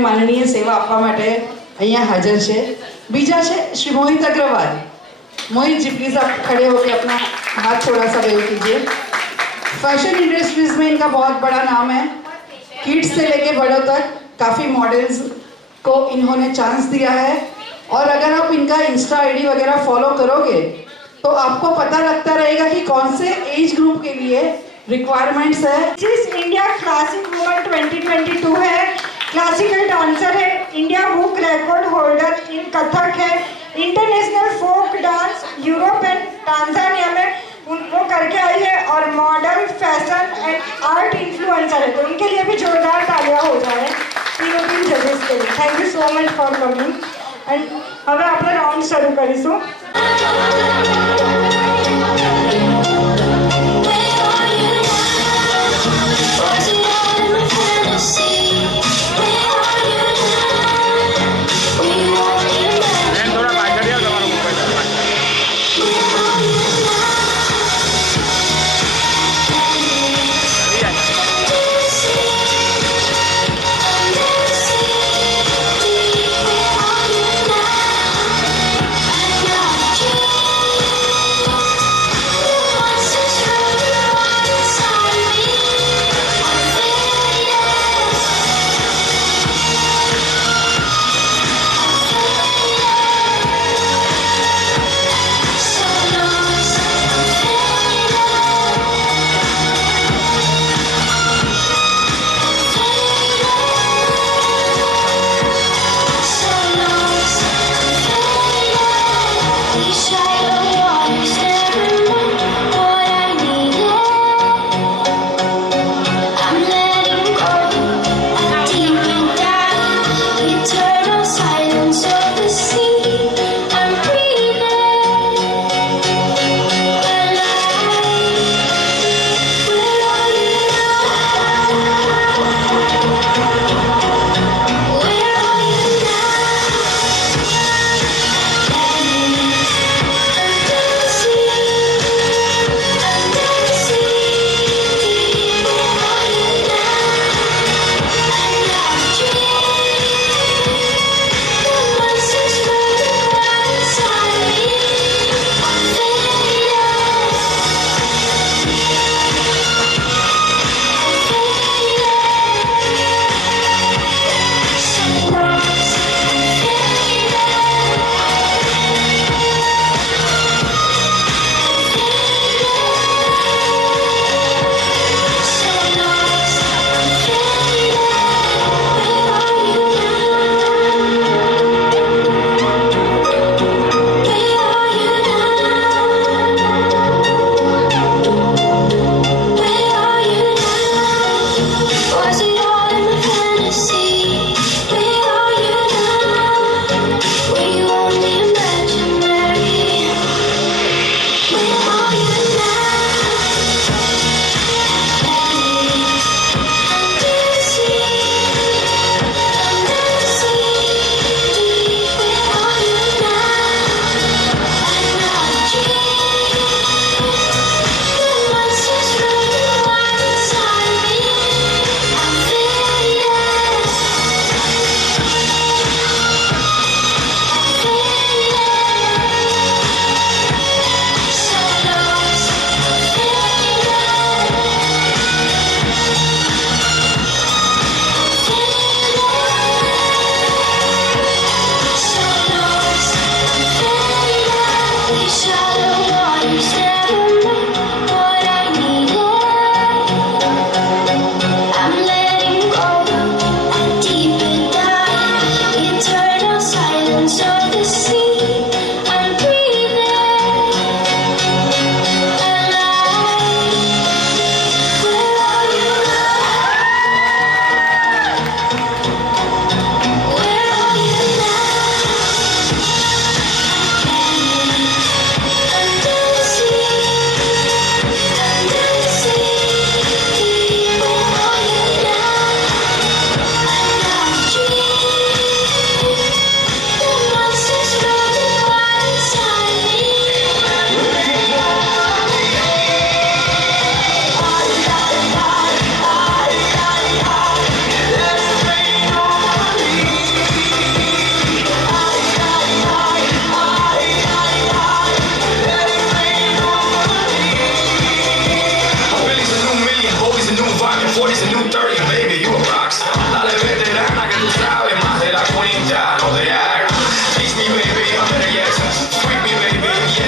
પોતાની માનનીય સેવા આપવા માટે અહીંયા હાજર છે. બીજા છે श्री मोहित अग्रवाल. मोहित जी प्लीज आप खड़े होकर अपना हाथ थोड़ा सा वेव कीजिए. फैशन इंडस्ट्रीज में इनका बहुत बड़ा नाम है. किड्स से लेके बड़ों तक काफ़ी मॉडल्स को इन्होंने चांस दिया है. और अगर आप इनका इंस्टा आईडी वगैरह फॉलो करोगे तो आपको पता लगता रहेगा कि कौन से एज ग्रुप के लिए रिक्वायरमेंट्स है. जिस इंडिया क्लासिक वुमन 2022 है, क्लासिकल डांसर है, India book record holder in Kathak है, international folk dance Europe and Tanzania में वो करके आई है और model fashion and art influencer है. तो उनके लिए भी जोरदार तालियां हो जाए तीन जजेस के लिए. Thank you so much for coming. And હવે આપણે રાઉન્ડ શરૂ કરીશું.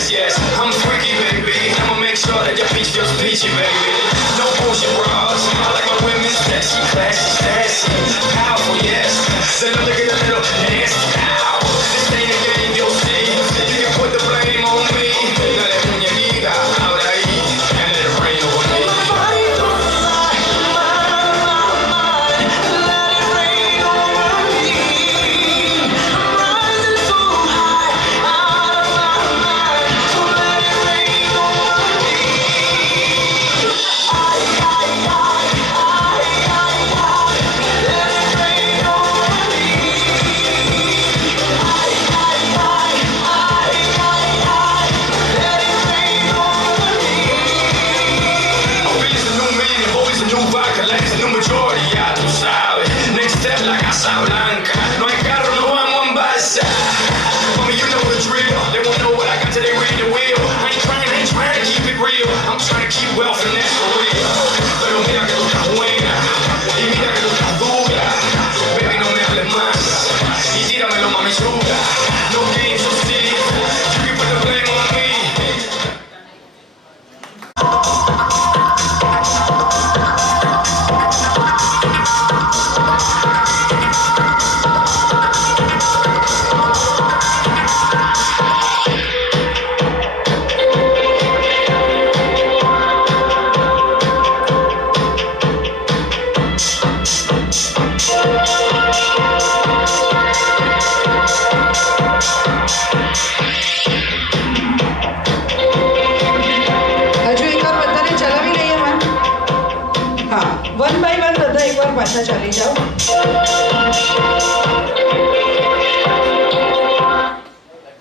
Yes, yes, I'm freaky, baby. I'ma make sure that your peach feels peachy, baby. No bullshit bras. I like my women sexy, classy, sassy, powerful, yes. They love to get a little nasty. Ow. This ain't a game, you'll see. You can put the blame on me. Dale muñequita, ahora ahí, and let it rain over me. I'm trying to keep wealth and that's for real. Pero mira que tú estás buena y mira que tú estás dura. Baby, no me hables más y tíramelo, mami chula. No games, no cities. You can put the blame on me. હજુ એકવાર બધાને ચલાવી લઈએ ma'am. હા, one by one બધા એકવાર પાછા ચાલી જાઓ.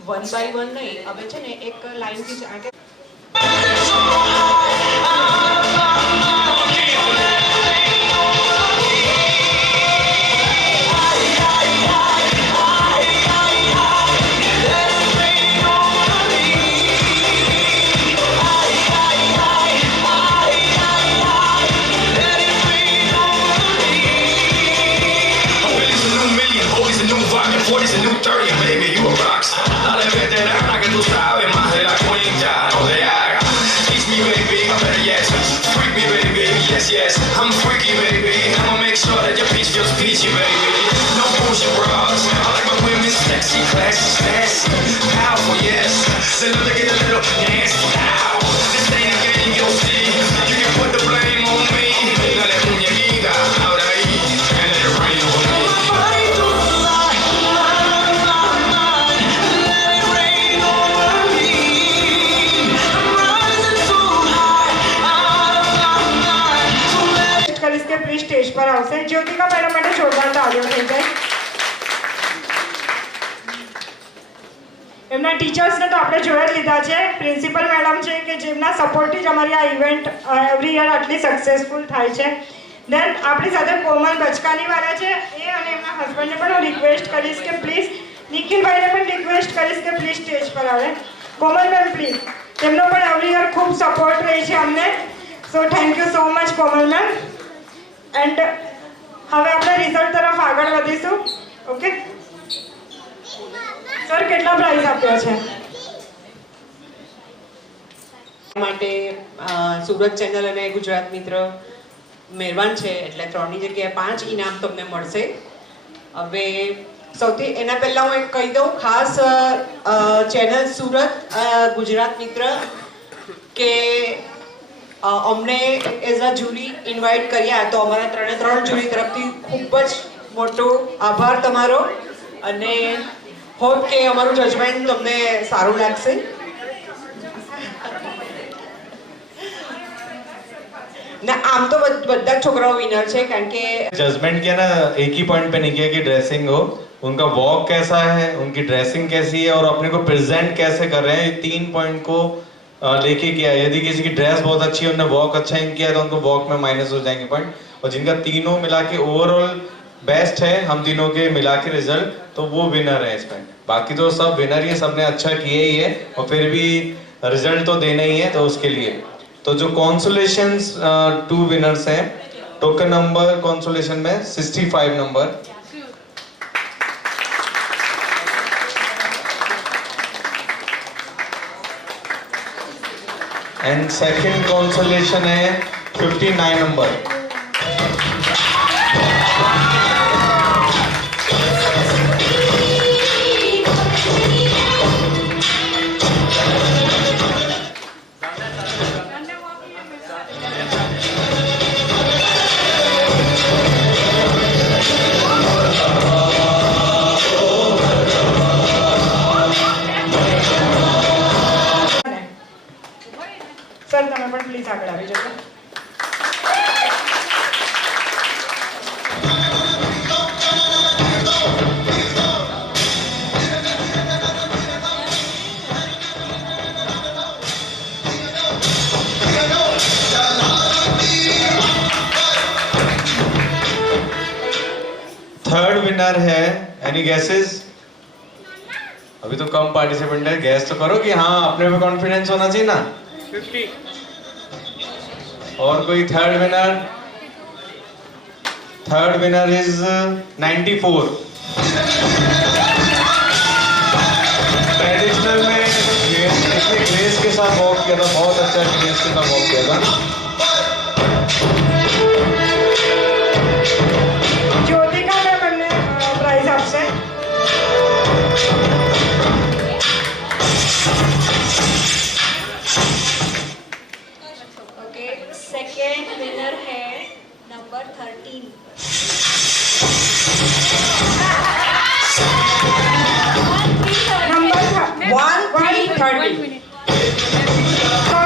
વન બાય વન નહીં, હવે છે ને એક લાઈનથી જ આગળ. Forty's a new 30, baby, you a rockstar. Dale, vete, nada que tú sabes más de la cuenta, no te hagas. Teach me, baby, I better yes. Freak me, baby, yes, yes. I'm freaky, baby. I'ma make sure that your peach feels peachy, baby. No bullshit bras. I like my women sexy, classy, sassy, powerful, yes. They love to get a little nasty. Ow. This ain't a game, you'll see. You can put the blame on me. Dale, muñequita, ahora ahí, and let it rain over me. કરીશ કે please stage પર આવશે. Jyothika madam માટે જોરદાર તાળીઓ થઈ જાય. એમના ટીચર્સને તો આપણે જોઈ જ લીધા છે. પ્રિન્સિપલ મેડમ છે કે જેમના સપોર્ટથી જ અમારી આ ઇવેન્ટ એવરી યર આટલી સક્સેસફુલ થાય છે. દેન આપણી સાથે કોમલ બચકાનીવાલા છે. એ અને એમના હસબન્ડને પણ હું રિક્વેસ્ટ કરીશ કે પ્લીઝ, નિખિલભાઈને પણ રિક્વેસ્ટ કરીશ કે પ્લીઝ સ્ટેજ પર આવે. કોમલ મેમ પ્લીઝ, તેમનો પણ એવરી યર ખૂબ સપોર્ટ રહી છે અમને. So thank you so much Komal ma'am. And હવે આપણે રિઝલ્ટ તરફ આગળ વધીશું. ઓકે સર, કેટલા પ્રાઇઝ આપ્યા છે? માટે સુરત ચેનલ અને ગુજરાત મિત્ર મહેરબાન છે, એટલે 3ની જગ્યાએ 5 ઇનામ તમને મળશે. હવે સૌથી એના પહેલાં હું એક કહી દઉં, ખાસ ચેનલ સુરત ગુજરાત મિત્ર કે અમને એઝ અ જ્યુરી ઇન્વાઇટ કર્યા, તો અમારા 3 જ્યુરી તરફથી ખૂબ જ મોટો આભાર તમારો. અને હોપ કે અમારું જજમેન્ટ તમને સારું લાગશે. ना आम तो બધા છોકરાઓ વિનર છે, કારણ કે जजमेंट किया ना एक ही पॉइंट पे नहीं किया कि ड्रेसिंग हो, उनका वॉक कैसा है, उनकी ड्रेसिंग कैसी है और अपने को प्रेजेंट कैसे कर रहे हैं, ये 3 पॉइंट को लेके किया. यदि किसी की ड्रेस बहुत अच्छी है, उन्होंने वॉक अच्छा नहीं किया, तो उनको वॉक में माइनस हो जाएंगे पॉइंट. और जिनका तीनों मिला के ओवरऑल बेस्ट है, हम तीनों के मिला के रिजल्ट, तो वो विनर है इसमें. बाकी तो सब विनर ही, सबने अच्छा किया ही है और फिर भी रिजल्ट तो देना ही है. तो उसके लिए तो जो कॉन्सोलेशंस 2 विनर्स हैं, टोकन नंबर कॉन्सोलेशन में 65 नंबर, एंड सेकंड कंसोलेशन है 59 नंबर. સર તમે પણ પ્લીઝ આગળ આવી જજો. थर्ड विनर है एनी गेसेस? अभी तो कम पार्टिसिपेंट है, गैस तो करो कि हाँ अपने पे कॉन्फिडेंस होना चाहिए ना. 50. और कोई third winner? Third winner is 94. Traditional में इसने ग्रेस के साथ वॉक किया था, बहुत अच्छा ग्रेस के साथ वॉक किया था. જ્યોતિકા મેમ એમને પ્રાઇઝ આપશે. ओके सेकेंड विनर है नंबर 13. નંબર 1 3 30. थर्ड